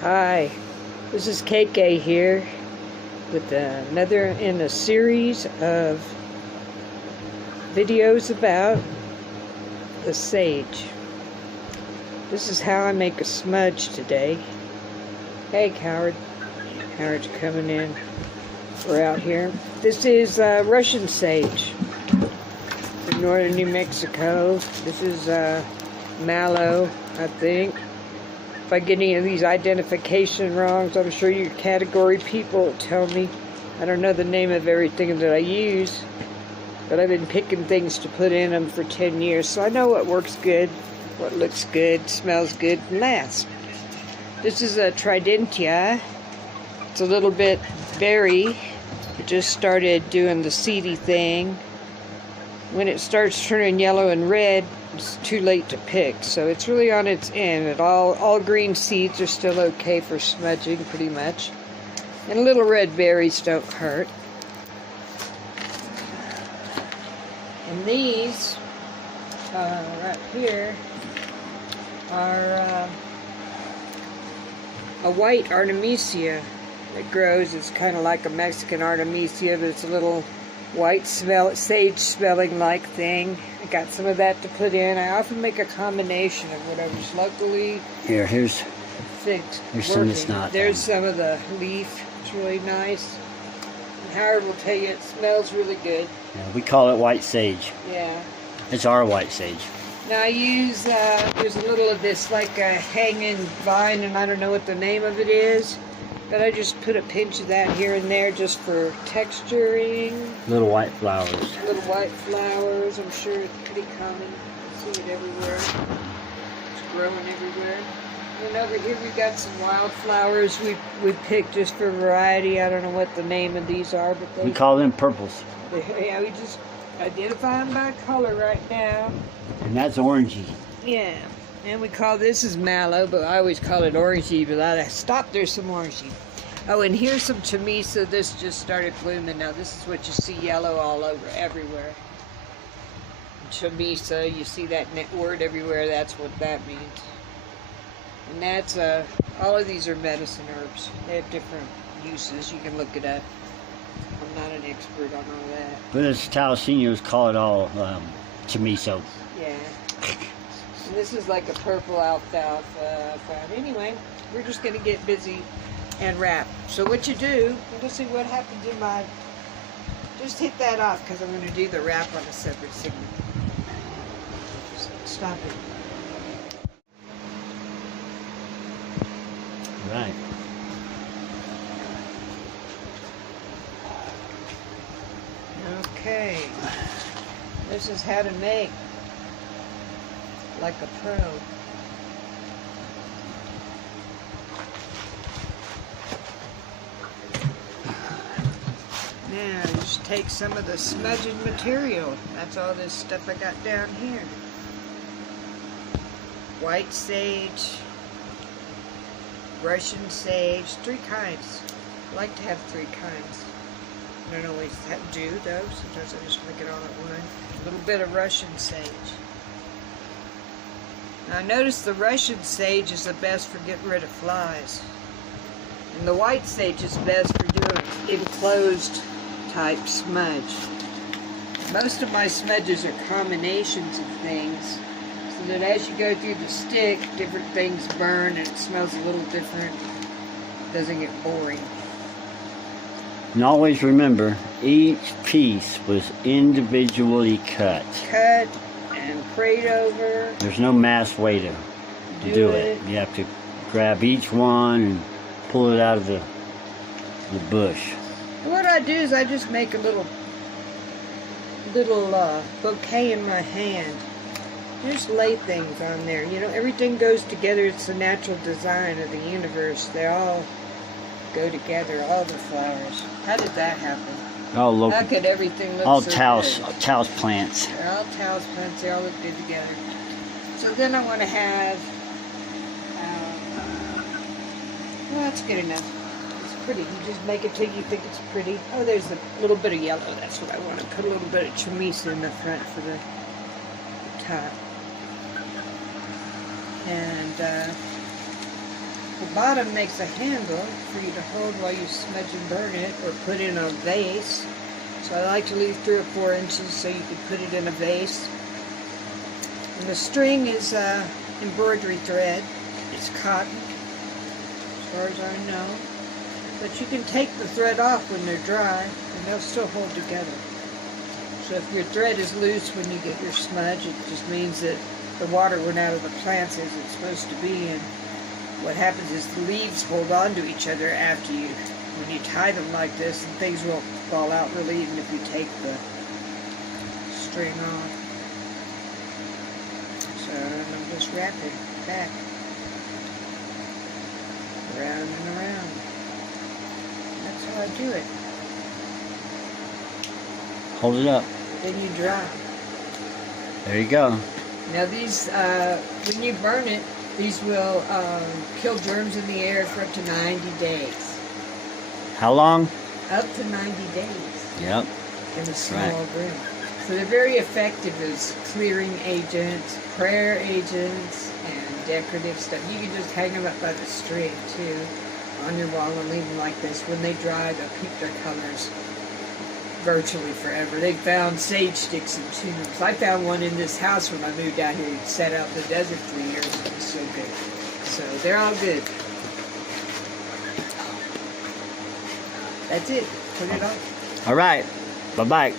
Hi, this is Kay here with another in a series of videos about the sage. This is how I make a smudge today. Hey, Howard. Howard's coming in. We're out here. This is Russian sage from northern New Mexico. This is mallow, I think. If I get any of these identification wrongs, I'm sure your category people will tell me. I don't know the name of everything that I use, but I've been picking things to put in them for 10 years, so I know what works good, what looks good, smells good, and lasts. This is a Tridentia. It's a little bit berry. It just started doing the seedy thing. When it starts turning yellow and red, it's too late to pick, so it's really on its end. All green seeds are still okay for smudging, pretty much. And little red berries don't hurt. And these, right here, are a white Artemisia that grows. It's kind of like a Mexican Artemisia, but it's a little white sage smelling like thing. I got some of that to put in. I often make a combination of whatever's locally. Here's some that's not. There's some of the leaf. It's really nice. And Howard will tell you it smells really good. Yeah, we call it white sage. Yeah. It's our white sage. Now I use, there's a little of this like a hanging vine, and I don't know what the name of it is. But I just put a pinch of that here and there just for texturing. Little white flowers. Little white flowers. I'm sure it's pretty common. You see it everywhere. It's growing everywhere. And over here we got some wildflowers we picked just for variety. I don't know what the name of these are, but we call them purples. Yeah, we just identify them by color right now. And that's orangey. Yeah. And we call this is mallow, but I always call it orangey, but I stopped, there's some orangey. Oh, and here's some chamisa. This just started blooming. Now this is what you see yellow all over, everywhere. Chamisa, you see that word everywhere, that's what that means. And that's, all of these are medicine herbs. They have different uses, you can look it up. I'm not an expert on all that. But as Taos call it all chamiso. Yeah. And this is like a purple alfalfa. Anyway, we're just going to get busy and wrap. So what you do, let's see what happened to my, just hit that off because I'm going to do the wrap on a separate segment. Stop it. Right. Okay. This is how to make like a pro. Now, just take some of the smudging material. That's all this stuff I got down here. White sage, Russian sage, 3 kinds. I like to have 3 kinds. I don't always do though. Sometimes I just make it all at once. A little bit of Russian sage. Now notice the Russian sage is the best for getting rid of flies. And the white sage is best for doing enclosed type smudge. Most of my smudges are combinations of things, so that as you go through the stick, different things burn and it smells a little different. It doesn't get boring. And always remember, each piece was individually cut. Cut and prayed over. There's no mass way to do it. You have to grab each one and pull it out of the bush. And what I do is I just make a little bouquet in my hand. Just lay things on there. You know, everything goes together. It's the natural design of the universe. They all go together, all the flowers. How did that happen? All local. How could everything look all so Taos good? Plants. They're all Taos plants. They all look good together. So then I want to have, well, that's good enough. It's pretty. You just make it till you think it's pretty. Oh, there's a little bit of yellow. That's what I want to put a little bit of chamisa in the front for the top. And The bottom makes a handle for you to hold while you smudge and burn it, or put in a vase. So I like to leave 3 or 4 inches so you can put it in a vase. And the string is embroidery thread. It's cotton, as far as I know. But you can take the thread off when they're dry, and they'll still hold together. So if your thread is loose when you get your smudge, it just means that the water went out of the plants as it's supposed to be, and what happens is the leaves hold on to each other after you, when you tie them like this, and things won't fall out really even if you take the string off. So I'm just wrapping back, around and around. That's how I do it. Hold it up. Then you dry. There you go. Now these, when you burn it, these will kill germs in the air for up to 90 days. How long? Up to 90 days. Yep. In a small room. So they're very effective as clearing agents, prayer agents, and decorative stuff. You can just hang them up by the string too on your wall and leave them like this. When they dry, they'll keep their colors virtually forever. They found sage sticks and tombs. I found one in this house when I moved out here. It sat out in the desert for years. It was so good. So they're all good. That's it. Put it on. All right. Bye-bye.